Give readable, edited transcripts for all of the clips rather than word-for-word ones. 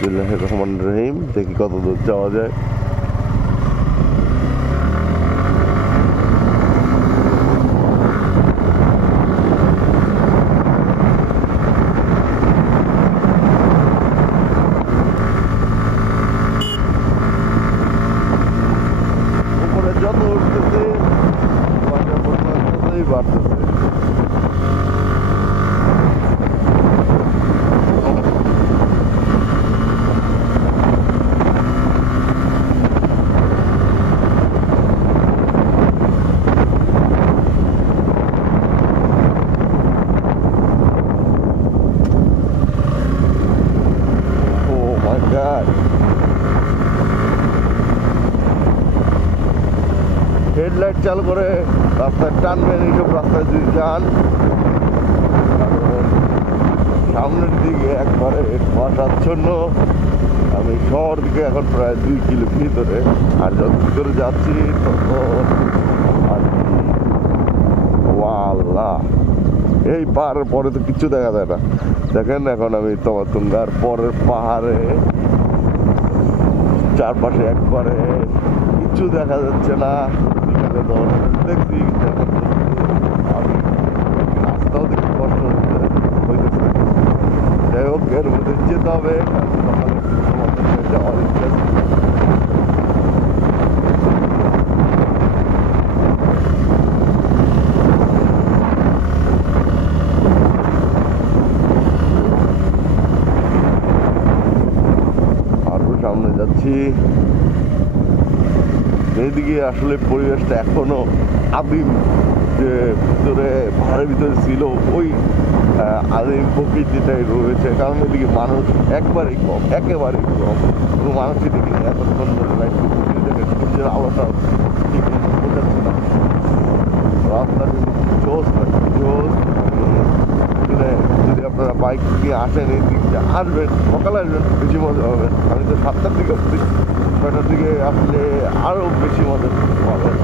বিসমিল্লাহির রহমানির রহিম। দেখি কত দূর যাওয়া যায়। উপরে যত উঠতেছে বাজার পরিমাণ ততই বাড়তেছে। হেডলাইট চালু করে রাস্তায় টানবেন, এইসব রাস্তায় যদি যান। সামনের দিকে একবারে কুয়াশাচ্ছন্ন। আমি শহর দিকে এখন প্রায় 2 কিলো ভিতরে, আর যত ভিতরে যাচ্ছি তত আর ওয়াল্লাহ, এই পাহাড়ের পরে তো কিচ্ছু দেখা যায় না। দেখেন এখন আমি তমাতুঙ্গার পরের পাহাড়ে, চারপাশে একবারে কিচ্ছু দেখা যাচ্ছে না। দেখছি আমি রাস্তাও দেখতে কষ্ট হইতেছে। যাই হোক, এর মধ্যে যেতে হবে। যাওয়ার ইচ্ছা আছে। আরো সামনে যাচ্ছি। এইদিকে আসলে পরিবেশটা এখনো আদিম, যে ভিতরে পাহাড়ের ভিতরে ছিল ওই আদিম প্রকৃতিটাই রয়েছে। কারণ এদিকে মানুষ একেবারেই কম। কোনো মানুষই দেখি না এতক্ষণ ধরে। সূর্যের আলোটা ঠিক মতো বোঝাচ্ছে না। রাস্তাটা জোস যদি আপনারা বাইক দিয়ে আসেন, এই দিক দিয়ে আসবেন, সকালে আসবেন, বেশি মজা হবে। আমি তো 7টার দিকে আসছি, 6টার দিকে আসলে আরো বেশি মজা পাবেন।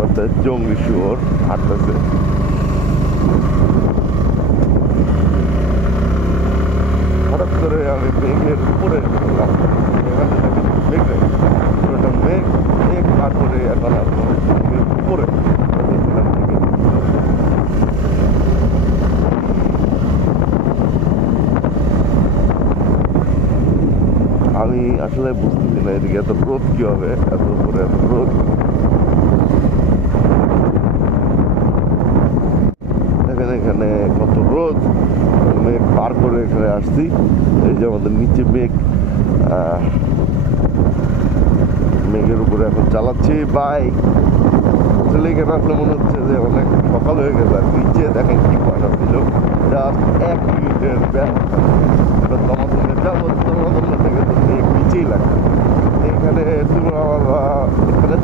রাস্তায় জঙ্গলি শুয়োর হাঁটতেছে। হঠাৎ করে আমি মেঘের উপরে গেলাম। এখানে মেঘ পার করে এখন মেঘের উপরে আমি আসলে বুঝতেছি না এদিকে এত রোদ কি হবে, এত উপরে এত রোদ। এখানে কত রোদ। মেঘ পার করে এখানে আসছি। এই যে আমাদের নিচে মেঘের উপরে এখন চালাচ্ছি বাইক। আসলে এখানে আসলে মনে হচ্ছে যে অনেক সকাল হয়ে গেছে। আর নিচে দেখেন কি কুয়াশা ছিল, জাস্ট 1 মিনিটের ব্যাপার। তমাতুঙ্গে যাবো, তমাতুঙ্গা থেকে তো মেঘ নিচেই লাগে। এখানে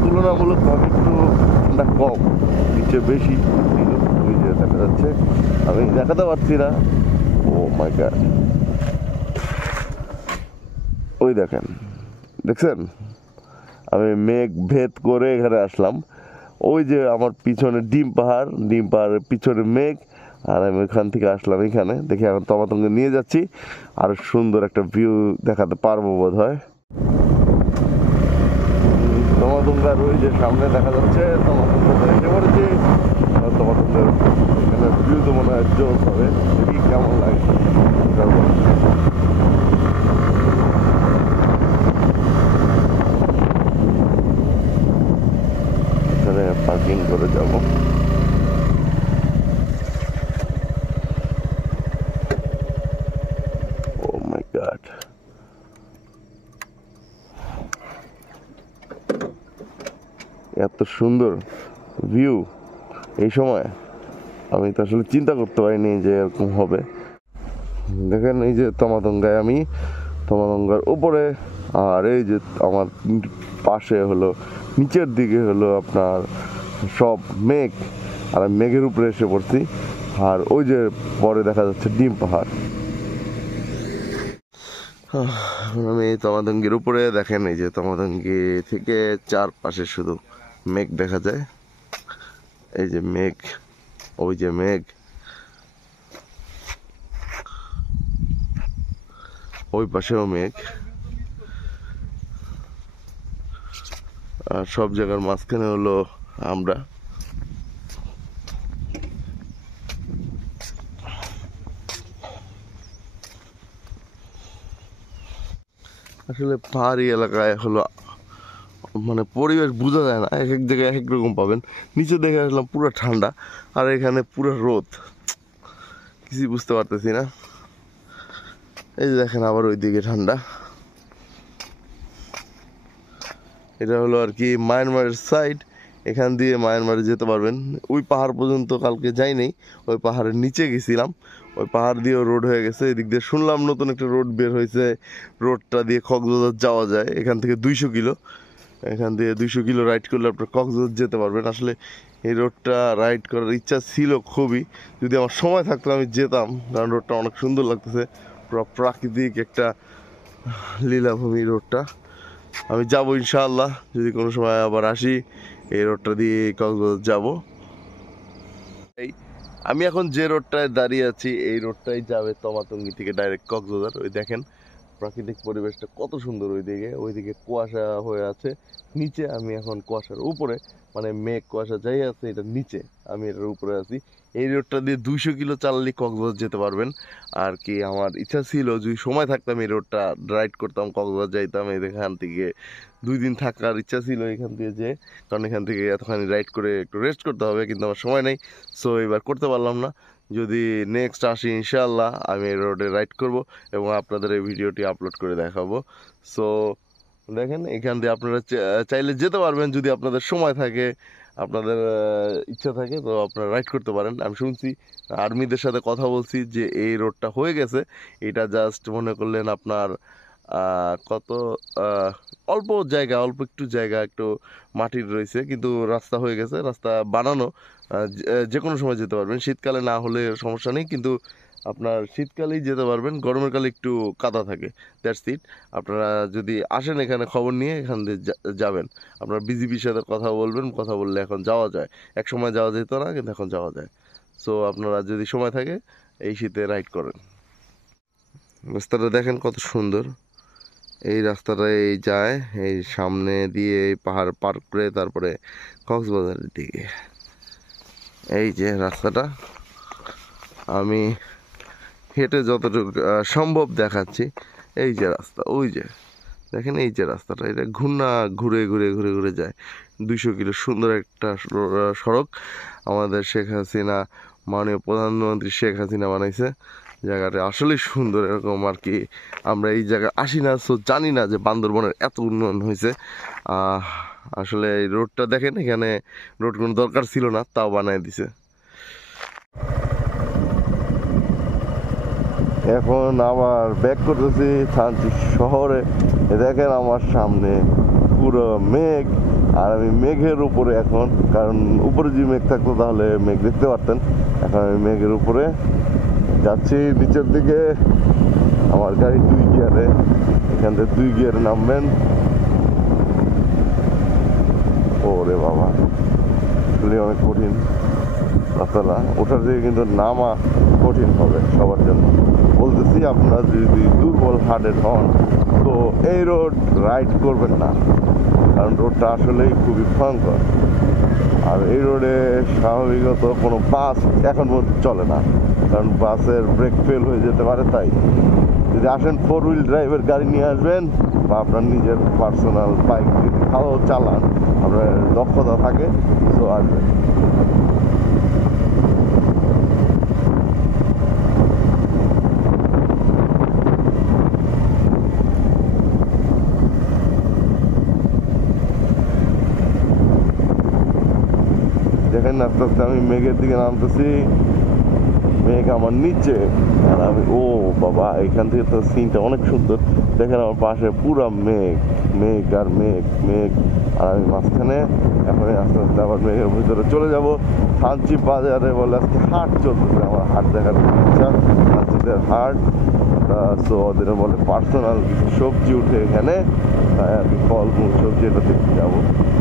তুলনামূলকভাবে একটু ঠান্ডা কম, নিচে বেশি ছিল। ওই যে দেখা যাচ্ছে, আমি দেখাতে পারছি না। ও মাই গড, ওই দেখছেন? আমি মেঘ ভেদ করে এখানে আসলাম। ওই যে আমার পিছনে ডিম পাহাড়ের পিছনে মেঘ, আর আমি ওইখান থেকে আসলাম এখানে। দেখি এখন তমাতুঙ্গে নিয়ে যাচ্ছি, আর সুন্দর একটা ভিউ দেখাতে পারবো বোধ হয়। তমাতুঙ্গার ওই যে সামনে দেখা যাচ্ছে, তমাতুঙ্গা এসে পড়েছি। তমাতুঙ্গার এখানে ভিউ তো মনে হয় জোস হবে। দেখি কেমন লাগে। এখানে পার্কিং করে যাব। ও মাই গড, এত সুন্দর ভিউ এই সময় আমি তো আসলে চিন্তা করতে পারিনি যে এরকম হবে। দেখেন, এই যে তমাতুঙ্গার উপরে, আর এই যে আমার পাশে হলো নিচের দিকে হলো আপনার সব মেঘ, আর আমি মেঘের উপরে এসে পড়ছি। আর ওই যে পরে দেখা যাচ্ছে ডিম পাহাড়। আমি তমাতুঙ্গির উপরে, দেখেন এই যে তমাতুঙ্গি থেকে চারপাশে শুধু মেঘ দেখা যায়। এই যে মেঘ, ওই যে মেঘ। ওই পাশেও মেঘ, আর সব জায়গার মাঝখানে হলো আমরা। আসলে পাহাড়ি এলাকায় হলো মানে পরিবেশ বোঝা যায় না, এক এক জায়গায় এক এক রকম পাবেন। নিচে দেখে আসলাম পুরো ঠান্ডা, আর এখানে পুরো রোদ, কিছুই বুঝতে পারতেছি না। এই যে দেখেন আবার ওইদিকে ঠান্ডা। এটা হলো আর কি মায়ানমারের সাইড, এখান দিয়ে মায়ানমারে যেতে পারবেন। ওই পাহাড় পর্যন্ত কালকে যাই নাই, ওই পাহাড়ের নিচে গেছিলাম, ওই পাহাড় দিয়েও রোড হয়ে গেছে। এদিক দিয়ে শুনলাম নতুন একটা রোড বের হয়েছে, রোডটা দিয়ে কক্সবাজার যাওয়া যায় এখান থেকে 200 কিলো। এখান দিয়ে 200 কিলো রাইড করলে আপনার কক্সবাজার যেতে পারবেন। আসলে এই রোডটা রাইড করার ইচ্ছা ছিল খুবই, যদি আমার সময় থাকতো আমি যেতাম, কারণ রোডটা অনেক সুন্দর লাগতেছে, পুরো প্রাকৃতিক একটা লীলাভূমি রোডটা। আমি যাবো ইনশাআল্লাহ, যদি কোনো সময় আবার আসি এই রোডটা দিয়ে কক্সবাজার যাব। এই আমি এখন যে রোডটায় দাঁড়িয়ে আছি এই রোডটাই যাবে তমাতঙ্গি থেকে ডাইরেক্ট কক্সবাজার। ওই দেখেন প্রাকৃতিক পরিবেশটা কত সুন্দর, ওইদিকে কুয়াশা হয়ে আছে নিচে, আমি এখন কুয়াশার উপরে, মানে মেঘ কুয়াশা যাই আছে এটা নিচে, আমি এটার উপরে আছি। এই রোডটা দিয়ে 200 কিলো চাললে কক্সবাজার যেতে পারবেন। আর কি আমার ইচ্ছা ছিল যদি সময় থাকতাম এই রোডটা রাইড করতাম, কক্সবাজার যাইতাম, এখান থেকে 2 দিন থাকার ইচ্ছা ছিল এখান থেকে, যে কারণ এখান থেকে এতখানি রাইড করে একটু রেস্ট করতে হবে, কিন্তু আমার সময় নেই, সো এবার করতে পারলাম না। যদি নেক্সট আসি ইনশাআল্লাহ আমি এই রোডে রাইড করব এবং আপনাদের এই ভিডিওটি আপলোড করে দেখাবো। সো দেখেন এখান দিয়ে আপনারা চাইলে যেতে পারবেন, যদি আপনাদের সময় থাকে, আপনাদের ইচ্ছা থাকে, তো আপনারা রাইড করতে পারেন। আমি শুনছি আর্মিদের সাথে কথা বলছি যে এই রোডটা হয়ে গেছে, এটা জাস্ট মনে করলেন আপনার কত অল্প জায়গা, অল্প একটু জায়গা একটু মাটির রয়েছে, কিন্তু রাস্তা হয়ে গেছে, রাস্তা বানানো, যে কোনো সময় যেতে পারবেন। শীতকালে না হলে সমস্যা নেই, কিন্তু আপনার শীতকালেই যেতে পারবেন, গরমের কালে একটু কাদা থাকে, দ্যাটস ইট। আপনারা যদি আসেন এখানে খবর নিয়ে এখান দিয়ে যাবেন, আপনারা বিজিবির সাথে কথা বলবেন, কথা বললে এখন যাওয়া যায়, এক সময় যাওয়া যেত না কিন্তু এখন যাওয়া যায়। সো আপনারা যদি সময় থাকে এই শীতে রাইড করেন। রাস্তাটা দেখেন কত সুন্দর, এই রাস্তাটাই যায় এই সামনে দিয়ে, এই পাহাড় পার করে তারপরে কক্সবাজারের দিকে। এই যে রাস্তাটা আমি হেঁটে যতটুকু সম্ভব দেখাচ্ছি, এই যে রাস্তা, ওই যে দেখেন এই যে রাস্তাটা, এটা ঘুরে ঘুরে ঘুরে ঘুরে যায় 200 কিলো। সুন্দর একটা সড়ক আমাদের শেখ হাসিনা, মাননীয় প্রধানমন্ত্রী শেখ হাসিনা বানাইছে। জায়গাটা আসলেই সুন্দর, এরকম আর কি আমরা এই জায়গায় আসি না, সো জানি না যে বান্দরবনের এত উন্নয়ন হয়েছে। আসলে এই রোডটা দেখেন, এখানে রোড কোনো দরকার ছিল না, তাও বানায় দিছে। এখন আবার ব্যাক করতেছি থানচি শহরে। দেখেন আমার সামনে পুরো মেঘ, আর আমি মেঘের উপরে এখন, কারণ উপরে যদি মেঘ থাকতো তাহলে মেঘ দেখতে পারতেন। এখন আমি মেঘের উপরে যাচ্ছি নিচের দিকে। আমার গাড়ি 2 গিয়ারে, এখান থেকে 2 গিয়ারে নামবেন। ওরে বাবা, আসলে অনেক কঠিন রাস্তাটা, ওঠার দিকে কিন্তু নামা কঠিন হবে সবার জন্য। বলতেছি আপনারা যদি দুর্বল হার্টেড হন তো এই রোড রাইড করবেন না, কারণ রোডটা আসলেই খুবই ভয়ঙ্কর। আর এই রোডে স্বাভাবিকত কোনো বাস এখন পর্যন্ত চলে না, কারণ বাসের ব্রেক ফেল হয়ে যেতে পারে। তাই যদি আসেন 4 হুইল ড্রাইভের গাড়ি নিয়ে আসবেন, বা আপনার নিজের পার্সোনাল বাইক যদি ভালো চালান, আপনার দক্ষতা থাকে, তো আসবেন। দেখেন আস্তে আস্তে আমি মেঘের দিকে নামতেছি, মেঘ আমার নিচে, আর আমি ও বাবা, এখান থেকে তো সিনটা অনেক সুন্দর। দেখেন আমার পাশে পুরো মেঘ, মেঘ আর মেঘ, মেঘ, আর আমি মাঝখানে। এখন আস্তে আস্তে আবার মেঘের ভিতরে চলে যাব। থানচি বাজারে বলে আজকে হাট চলতেছে, আমার হাট দেখার ইচ্ছা, থানচিদের হাট। সো ওদের বলে পার্সোনাল কিছু সবজি উঠে এখানে, তাই আর কি ফলমূল সবজি এটা দেখতে যাবো।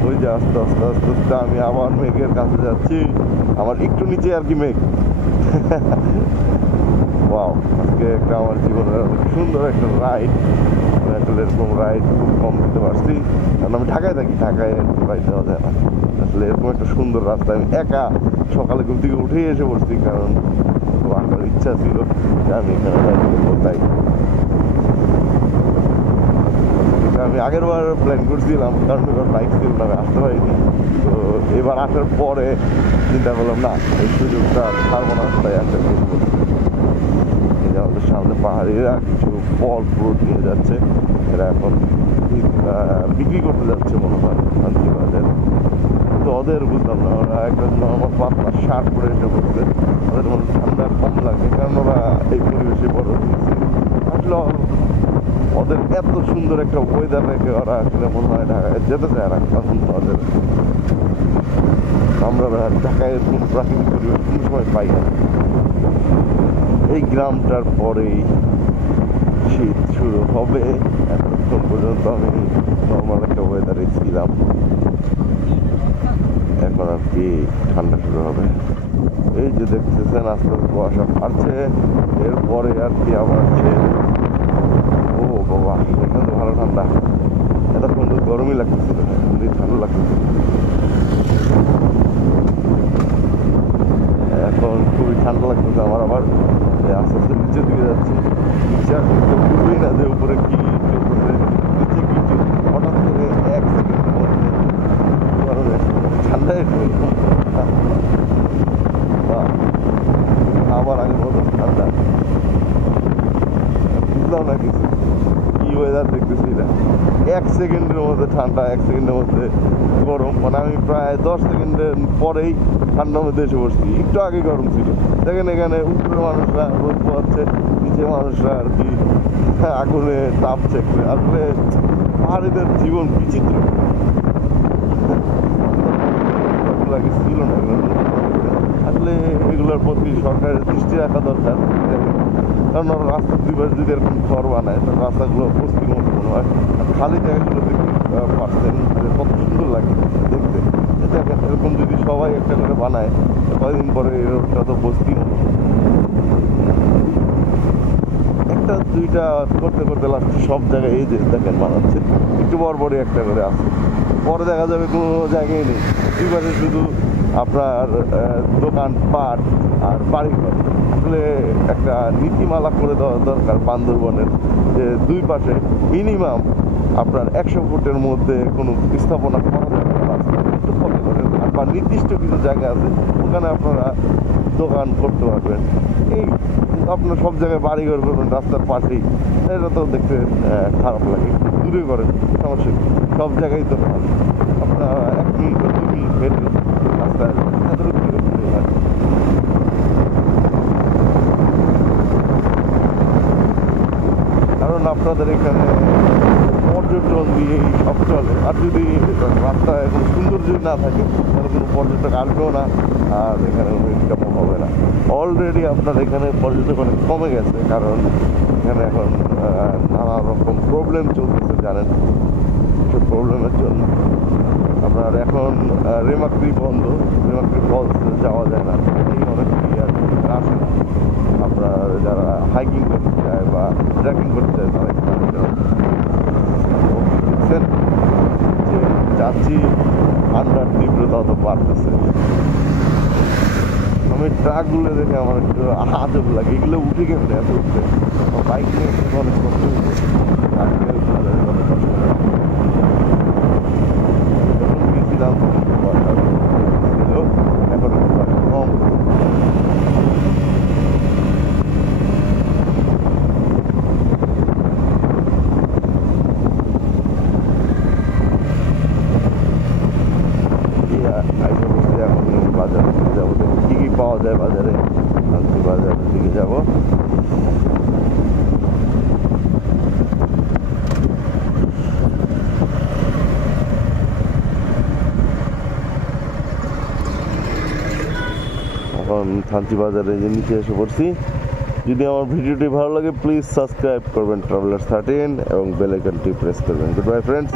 ওই যে আস্তে আস্তে আস্তে আস্তে আমি আবার মেঘের কাছে যাচ্ছি, আমার একটু নিচে আর কি মেঘ। ওয়াও, আজকে একটা আমার জীবনের অনেক সুন্দর একটা রাইড। আসলে এরকম রাইড খুব কম দিতে পারছি, কারণ আমি ঢাকায় থাকি, ঢাকায় রাইড দেওয়া যায় না। আসলে এরকম একটা সুন্দর রাস্তা আমি একা সকালে ঘুম থেকে উঠেই এসে পড়ছি, কারণ আমার ইচ্ছা ছিল যে আমি এখানে রাইড করবো। তাই আমি আগের বার প্ল্যান করছিলাম, কারণ এবার বাইক ছিল না, আমি আসতে পারিনি। তো এবার আসার পরে চিন্তা করলাম না, এই সুযোগটা ছাড়বো না, তাই একটা করবো। এই যে আমাদের সামনে পাহাড়িরা কিছু ফল ফ্রুট নিয়ে যাচ্ছে, এরা এখন বিক্রি করতে যাচ্ছে মনে হয় শান্তি বাজার। তো ওদের বুঝলাম না, ওরা একদম নর্মাল পাতলা শার্ট পরে এসে করছে, ওদের মনে ঠান্ডা কম লাগে, কারণ ওরা এই পরিবেশে বড় হয়েছে। আসলে ওদের এত সুন্দর একটা ওয়েদার রেখে ওরা আসলে মনে হয় ঢাকায় যেতে চায় না, কারণ ওদের আমরা ঢাকায় এরকম প্রাকৃতিক পরিবেশ কোনো সময় পাই না। এই গ্রামটার পরেই শীত শুরু হবে। এতক্ষণ পর্যন্ত আমি নর্মাল একটা ওয়েদারে ছিলাম, এখন আর কি ঠান্ডা শুরু হবে। এই যে দেখতেছেন আস্তে আস্তে কুয়াশা বাড়ছে, এরপরে আর কি আবার সে ও বাবা, এখানে তো ভালো ঠান্ডা। এতক্ষণ তো গরমই লাগতেছিল, এখন ঠান্ডা লাগতেছিল। এখন খুবই ঠান্ডা লাগতেছে আমার। আবার আস্তে আস্তে নিচের দিকে যাচ্ছি, নিচে আর বুঝবেই না যে উপরে কি চলতেছে, নিচে কিছু হঠাৎ করে 1 সেকেন্ডের মধ্যে ঠান্ডায় আবার আগের মতো ঠান্ডা, বুঝলাম না কিছু, কি ওয়েদার দেখতেছি না। 1 সেকেন্ডের মধ্যে ঠান্ডা, 1 সেকেন্ডের মধ্যে গরম। মানে আমি প্রায় 10 সেকেন্ডের পরেই ঠান্ডার মধ্যে এসে বসছি, একটু আগে গরম ছিল। দেখেন এখানে উপরে মানুষরা রোদ পোহাচ্ছে, নিচে মানুষরা আর কি আগুনে তাপছে। আসলে পাহাড়িদের জীবন বিচিত্র, আগে ছিল না। আসলে এগুলোর প্রতি সরকারের দৃষ্টি রাখা দরকার, কারণ ওরা রাস্তার দুই পাশে যদি এরকম ঘর বানায়, তাহলে রাস্তাগুলো বস্তির মতো মনে হয়। আর খালি জায়গাগুলো দেখতে পারছেন যে কত সুন্দর লাগে দেখতে। দেখেন এরকম যদি সবাই একটা করে বানায়, কয়েকদিন পরে এই রোডটা তো বস্তি মতো। একটা দুইটা করতে করতে লাস্টে সব জায়গায় এই যে দেখেন বানাচ্ছে, একটু বড় একটা করে আছে, পরে দেখা যাবে কোনো জায়গায় নেই। দুই পাশে শুধু আপনার দোকানপাট আর বাড়িঘর। আসলে একটা নীতিমালা করে দেওয়া দরকার বান্দরবনের, যে দুই পাশে মিনিমাম আপনার 100 ফুটের মধ্যে কোনো স্থাপনা করা যাবে না, একটু ফলো করেন। বা নির্দিষ্ট কিছু জায়গা আছে, ওখানে আপনারা দোকান করতে পারবেন। এই আপনার সব জায়গায় বাড়িঘর করবেন রাস্তার পাশেই, এটা তো দেখতে খারাপ লাগে। দূরে করেন, সমস্যা সব জায়গায় তো আপনার 1 মিনিট 2 মিনিট হেঁটে রাস্তায় এতটুকু হয়। কারণ আপনাদের এখানে পর্যটন দিয়েই সব চলে, আর যদি রাস্তায় কোনো সুন্দর যদি না থাকে তাহলে কোনো পর্যটক আসবেও না, আর এখানে কোনো ইনকামও হবে না। অলরেডি আপনার এখানে পর্যটক অনেক কমে গেছে, কারণ এখানে এখন নানা রকম প্রবলেম চলতেছে জানেন। এসব প্রবলেমের জন্য আপনার এখন রেমাক্রি বন্ধ, রেমাক্রি ফলস যাওয়া যায় না, এই অনেক আর আসে না। আপনার যারা হাইকিং করতে চায় বা ট্রেকিং করতে চায় তারা দেখছেন যে যাচ্ছি, ঠান্ডার তীব্রতা তো বাড়তেছে। আমি ট্রাকগুলো দেখে আমার একটু আজব লাগে, এগুলো উঠে গেছে এত উঠতে। বাইক নিয়ে অনেক কষ্ট হচ্ছে, ট্রাক নিয়ে অনেক কষ্ট হয়। যখন গেছিলাম এখন কম। এখন বাজারের দিকে যাবো, কি কি পাওয়া যায় বাজারে, বাজারের দিকে যাবো। এখন থানচি বাজারে যে নিচে এসে পড়ছি। যদি আমার ভিডিওটি ভালো লাগে প্লিজ সাবস্ক্রাইব করবেন ট্রাভেলার্স 13 এবং বেল আইকনটি প্রেস করবেন। Good bye friends.